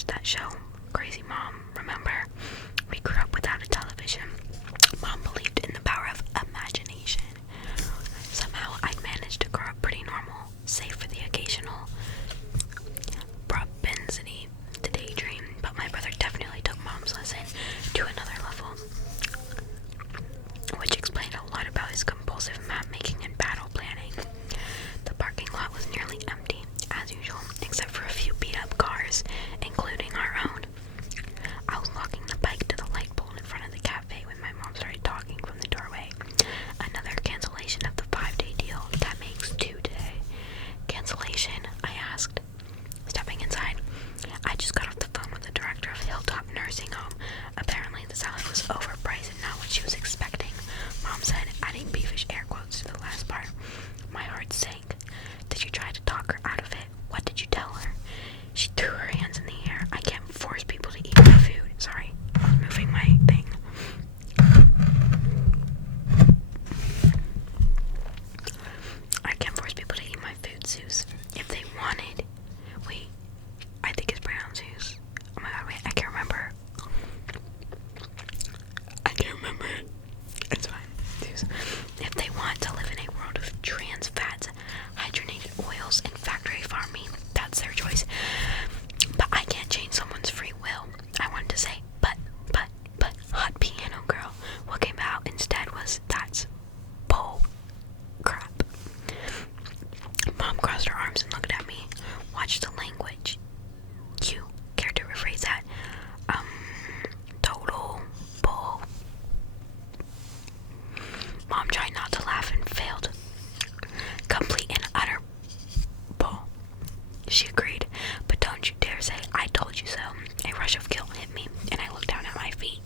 watched that show, Crazy Mom. Remember? We grew up without a television. Mom believed in the power of imagination. Somehow I managed to grow up pretty normal, save for the occasional propensity to daydream, but my brother definitely took Mom's lesson to another level, which explained a lot about his compulsive map making and battle planning. The parking lot was nearly empty, as usual, except for a few beat-up cars, including our own. I was locking the bike to the light pole in front of the cafe when my mom started talking from the doorway. Another cancellation of the 5-day deal. That makes 2 today. Cancellation? I asked, stepping inside. I just got off the phone with the director of Hilltop Nursing Home. Apparently the salad was overpriced and not what she was expecting, Mom said, adding beefish air quotes to the last part. My heart sank. Did you try to talk her out of it? What did you tell her? She threw her hands in the air. I can't force people to eat my food. Sorry, I was moving my thing. I can't force people to eat my food, Zeus. If they wanted. Wait, I think it's pronounced Zeus. Oh my god, wait, I can't remember. It's fine. Zeus. If they want to live in a world of trans fats, hydrogenated oils, and factory farming, that's their choice. But I can't change someone's free will. I wanted to say, but, hot piano girl. What came out instead was, that's bull crap. Mom crossed her arms and looked at me. Watch the language. You care to rephrase that? Total bull. Mom tried not to laugh and failed. Complete and utter bull. She agreed, but don't you dare say, I told you so. A rush of guilt hit me, and I looked down at my feet.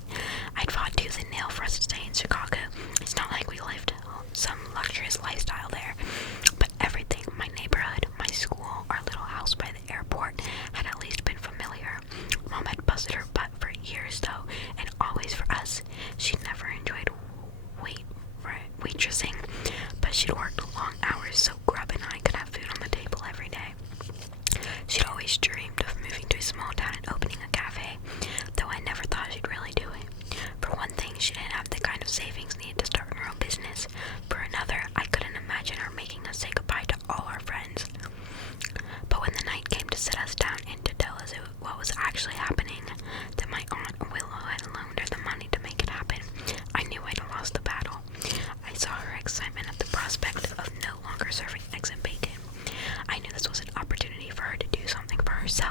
I'd fought tooth and nail for us to stay in Chicago. It's not like we lived some luxurious lifestyle there, but everything, my neighborhood, my school, our little house by the airport, had at least been familiar. Mom had busted her butt for years, though, and always for us. She never enjoyed waitressing, but she'd worked long hours so Grub and I could have food on the table every day. She'd always dreamed of moving to a small town and opening a cafe, though I never thought she'd really do it. For one thing, she didn't have the kind of savings needed to start her own business. For another, I couldn't imagine her making us say goodbye to all our friends. But when the night came to sit us down and to tell us what was actually happening, that my Aunt Willow had loaned her the money to make it happen, I knew I'd lost the battle. I saw her excitement at the prospect of no longer serving eggs and bacon. I knew this was an opportunity for her to do something for herself.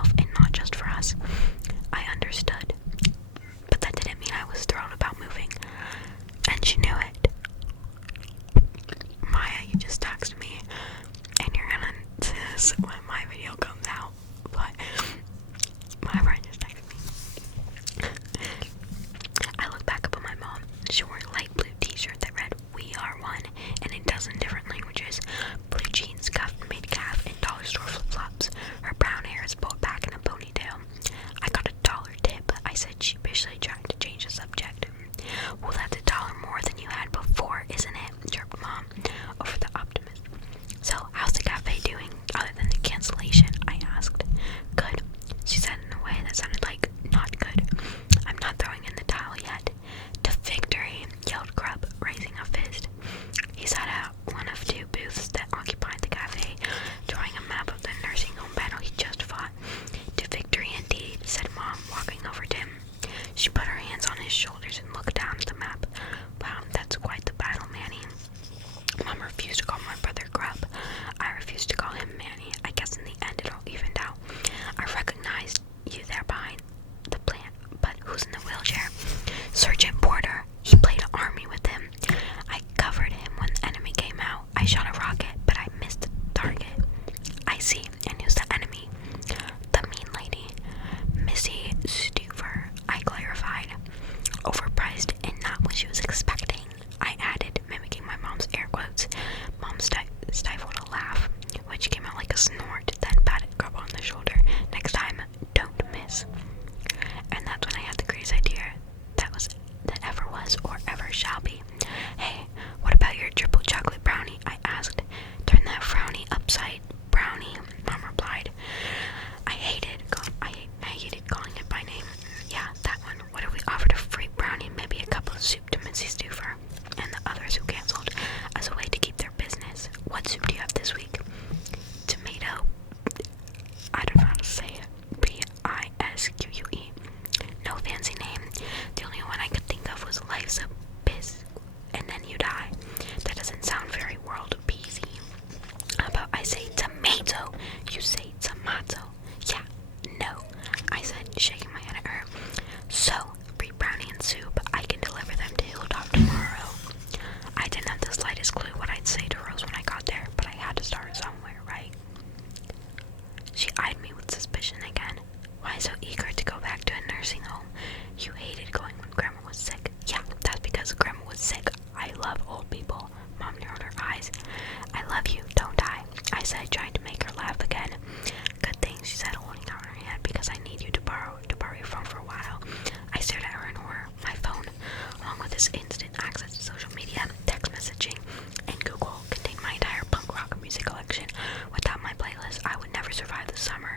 summer